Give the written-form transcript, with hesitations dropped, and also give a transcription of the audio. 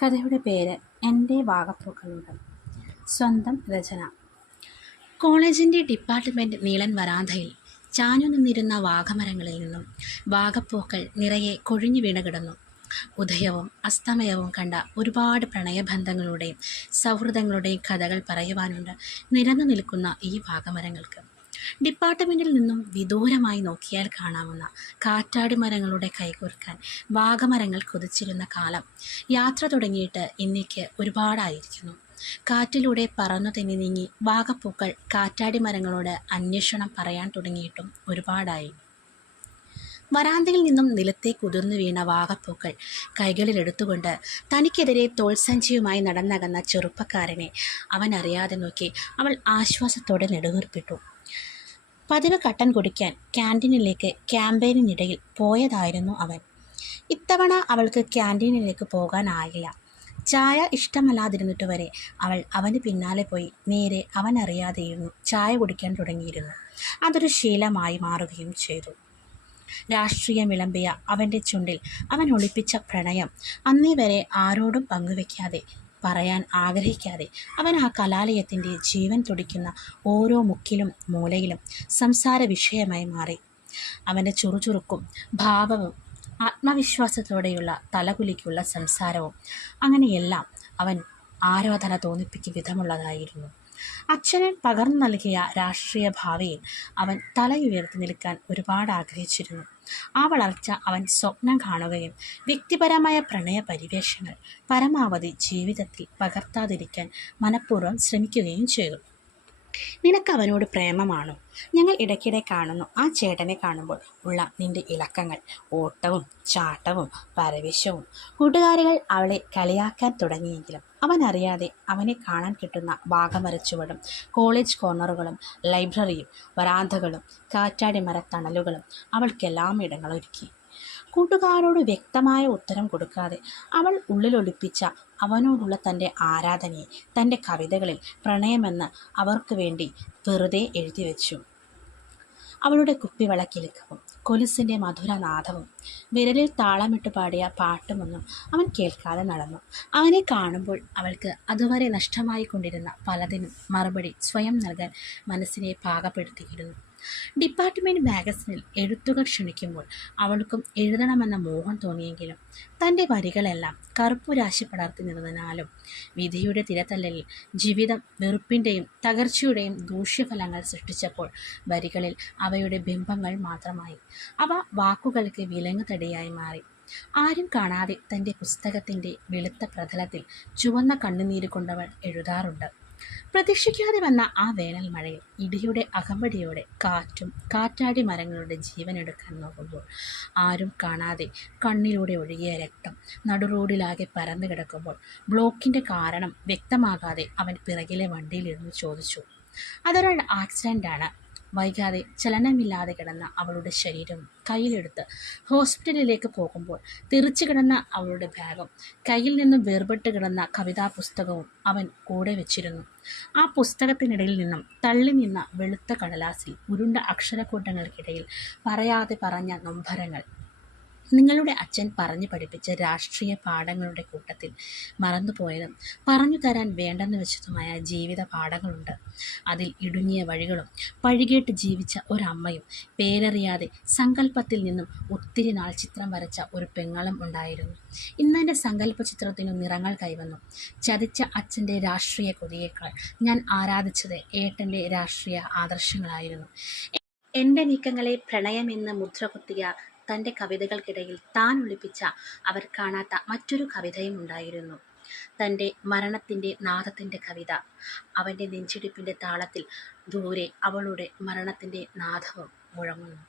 കഥയുടെ പേര് എൻ്റെ വാഗപ്പൂക്കളുണ്ട്. സ്വന്തം രചന. കോളേജിൻ്റെ ഡിപ്പാർട്ട്മെൻറ്റ് നീളൻ വരാന്തയിൽ ചാഞ്ഞു നിന്നിരുന്ന വാഗമരങ്ങളിൽ നിന്നും വാഗപ്പൂക്കൾ നിറയെ കൊഴിഞ്ഞു വീണ് കിടന്നു. ഉദയവും അസ്തമയവും കണ്ട ഒരുപാട് പ്രണയബന്ധങ്ങളുടെയും സൗഹൃദങ്ങളുടെയും കഥകൾ പറയുവാനുണ്ട് നിരന്നു നിൽക്കുന്ന ഈ വാഗമരങ്ങൾക്ക്. ഡിപ്പാർട്ട്മെൻറ്റിൽ നിന്നും വിദൂരമായി നോക്കിയാൽ കാണാവുന്ന കാറ്റാടി മരങ്ങളുടെ കൈകോർക്കാൻ വാഗമരങ്ങൾ കൊതിച്ചിരുന്ന കാലം യാത്ര തുടങ്ങിയിട്ട് ഇന്നേക്ക് ഒരുപാടായിരിക്കുന്നു. കാറ്റിലൂടെ പറന്നു തെന്നി നീങ്ങി വാഗപ്പൂക്കൾ കാറ്റാടി മരങ്ങളോട് അന്വേഷണം പറയാൻ തുടങ്ങിയിട്ടും ഒരുപാടായി. വരാന്തയിൽ നിന്നും നിലത്തേക്ക് ഉതിർന്നു വീണ വാഗപ്പൂക്കൾ കൈകളിലെടുത്തുകൊണ്ട് തനിക്കെതിരെ തോൾസഞ്ചിയുമായി നടന്നകന്ന ചെറുപ്പക്കാരനെ അവൻ അറിയാതെ നോക്കി അവൾ ആശ്വാസത്തോടെ നെടുവീർപ്പിട്ടു. പതിവ് കട്ടൻ കുടിക്കാൻ ക്യാൻറ്റീനിലേക്ക് ക്യാമ്പയിനിനിടയിൽ പോയതായിരുന്നു അവൻ. ഇത്തവണ അവൾക്ക് ക്യാൻറ്റീനിലേക്ക് പോകാനായില്ല. ചായ ഇഷ്ടമല്ലാതിരുന്നിട്ട് വരെ അവൾ അവന് പിന്നാലെ പോയി നേരെ അവനറിയാതെയിരുന്നു ചായ കുടിക്കാൻ തുടങ്ങിയിരുന്നു. അതൊരു ശീലമായി മാറുകയും ചെയ്തു. രാഷ്ട്രീയം വിളമ്പിയ അവൻ്റെ ചുണ്ടിൽ അവൻ ഒളിപ്പിച്ച പ്രണയം അന്നേ വരെ ആരോടും പങ്കുവെക്കാതെ, പറയാൻ ആഗ്രഹിക്കാതെ അവൻ ആ കലാലയത്തിൻ്റെ ജീവൻ തുടിക്കുന്ന ഓരോ മുക്കിലും മൂലയിലും സംസാര വിഷയമായി മാറി. അവൻ്റെ ചുറുചുറുക്കും ഭാവവും ആത്മവിശ്വാസത്തോടെയുള്ള തലകുലിക്കുള്ള സംസാരവും അങ്ങനെയെല്ലാം അവൻ ആരാധന തോന്നിപ്പിക്കും വിധമുള്ളതായിരുന്നു. അച്ഛന് പകർന്നു നൽകിയ രാഷ്ട്രീയ ഭാവിയിൽ അവൻ തലയുയർത്തി നിൽക്കാൻ ഒരുപാട് ആഗ്രഹിച്ചിരുന്നു. ആ വളർച്ച അവൻ സ്വപ്നം കാണുകയും വ്യക്തിപരമായ പ്രണയ പരിവേഷങ്ങൾ പരമാവധി ജീവിതത്തിൽ പകർത്താതിരിക്കാൻ മനഃപൂർവ്വം ശ്രമിക്കുകയും ചെയ്തു. നിനക്ക് അവനോട് പ്രേമമാണോ? ഞങ്ങൾ ഇടയ്ക്കിടെ കാണുന്നു. ആ ചേട്ടനെ കാണുമ്പോൾ ഉള്ള നിന്റെ ഇളക്കങ്ങൾ, ഓട്ടവും ചാട്ടവും പരവേശവും. കൂട്ടുകാരികൾ അവളെ കളിയാക്കാൻ തുടങ്ങിയെങ്കിലും അവനറിയാതെ അവനെ കാണാൻ കിട്ടുന്ന വാഗമരച്ചുവടും കോളേജ് കോർണറുകളും ലൈബ്രറിയും വരാന്തകളും കാറ്റാടി മരത്തണലുകളും അവൾക്കെല്ലാം ഇടങ്ങളൊരുക്കി. കൂട്ടുകാരോട് വ്യക്തമായ ഉത്തരം കൊടുക്കാതെ അവൾ ഉള്ളിലൊളിപ്പിച്ച അവനോടുള്ള തൻ്റെ ആരാധനയെ തൻ്റെ കവിതകളിൽ പ്രണയമെന്ന് അവർക്ക് വേണ്ടി വെറുതെ എഴുതി വെച്ചു. അവളുടെ കുപ്പിവളക്കിലുക്കവും കൊലുസിൻ്റെ മധുരനാദവും വിരലിൽ താളമിട്ട് പാടിയ പാട്ടുമൊന്നും അവൻ കേൾക്കാതെ നടന്നു. അവനെ കാണുമ്പോൾ അവൾക്ക് അതുവരെ നഷ്ടമായി കൊണ്ടിരുന്ന പലതിനും മറുപടി സ്വയം നൽകാൻ മനസ്സിനെ പാകപ്പെടുത്തിയിരുന്നു. ഡിപ്പാർട്ട്മെൻറ്റ് മാഗസിനിൽ എഴുത്തുകൾ ക്ഷണിക്കുമ്പോൾ അവൾക്കും എഴുതണമെന്ന മോഹം തോന്നിയെങ്കിലും തൻ്റെ വരികളെല്ലാം കറുപ്പുരാശി പടർത്തി നിന്നതിനാലും വിധിയുടെ തിരതല്ലലിൽ ജീവിതം വെറുപ്പിൻ്റെയും തകർച്ചയുടെയും ദൂഷ്യഫലങ്ങൾ സൃഷ്ടിച്ചപ്പോൾ വരികളിൽ അവയുടെ ബിംബങ്ങൾ മാത്രമായി. അവ വാക്കുകൾക്ക് വിലങ്ങുതടിയായി മാറി. ആരും കാണാതെ തൻ്റെ പുസ്തകത്തിൻ്റെ വെളുത്ത പ്രതലത്തിൽ ചുവന്ന കണ്ണുനീര് കൊണ്ടവൾ എഴുതാറുണ്ട്. പ്രതീക്ഷിക്കാതെ വന്ന ആ വേനൽ മഴയിൽ ഇടിയുടെ അകമ്പടിയോടെ കാറ്റും കാറ്റാടി മരങ്ങളുടെ ജീവനെടുക്കാൻ നോക്കുമ്പോൾ ആരും കാണാതെ കണ്ണിലൂടെ ഒഴുകിയ രക്തം നടുറോഡിലാകെ പരന്നു കിടക്കുമ്പോൾ ബ്ലോക്കിൻ്റെ കാരണം വ്യക്തമാകാതെ അവൻ പിറകിലെ വണ്ടിയിലിരുന്ന് ചോദിച്ചു. അതൊരു ആക്സിഡൻ്റാണ്. വൈകാതെ ചലനമില്ലാതെ കിടന്ന അവളുടെ ശരീരം കയ്യിലെടുത്ത് ഹോസ്പിറ്റലിലേക്ക് പോകുമ്പോൾ തെറിച്ചു കിടന്ന അവളുടെ ബാഗും കയ്യിൽ നിന്നും വേർപെട്ട് കിടന്ന കവിതാ പുസ്തകവും അവൻ കൂടെ വെച്ചിരുന്നു. ആ പുസ്തകത്തിനിടയിൽ നിന്നും തള്ളി നിന്ന വെളുത്ത കടലാസിൽ ഉരുണ്ട അക്ഷരക്കൂട്ടങ്ങൾക്കിടയിൽ പറയാതെ പറഞ്ഞ നൊമ്പരങ്ങൾ. നിങ്ങളുടെ അച്ഛൻ പറഞ്ഞു പഠിപ്പിച്ച രാഷ്ട്രീയ പാഠങ്ങളുടെ കൂട്ടത്തിൽ മറന്നുപോയതും പറഞ്ഞു തരാൻ വേണ്ടെന്ന് വെച്ചതുമായ ജീവിത പാഠങ്ങളുണ്ട്. അതിൽ ഇടുങ്ങിയ വഴികളും പഴികേട്ട് ജീവിച്ച ഒരമ്മയും പേരറിയാതെ സങ്കല്പത്തിൽ നിന്നും ഒത്തിരി നാൾ ചിത്രം വരച്ച ഒരു പെങ്ങളും ഉണ്ടായിരുന്നു. ഇന്നെൻ്റെ സങ്കല്പ ചിത്രത്തിനു നിറങ്ങൾ കൈവന്നു. ചതിച്ച അച്ഛൻ്റെ രാഷ്ട്രീയ കൊതിയേക്കാൾ ഞാൻ ആരാധിച്ചത് ഏട്ടൻ്റെ രാഷ്ട്രീയ ആദർശങ്ങളായിരുന്നു. എൻ്റെ നീക്കങ്ങളെ പ്രണയമെന്ന് മുദ്ര കുത്തിയ തൻ്റെ കവിതകൾക്കിടയിൽ താൻ ഒളിപ്പിച്ച അവർ കാണാത്ത മറ്റൊരു കവിതയും ഉണ്ടായിരുന്നു. തൻ്റെ മരണത്തിൻ്റെ നാദത്തിൻ്റെ കവിത. അവൻ്റെ നെഞ്ചിടിപ്പിൻ്റെ താളത്തിൽ ദൂരെ അവളുടെ മരണത്തിൻ്റെ നാദവും മുഴങ്ങുന്നു.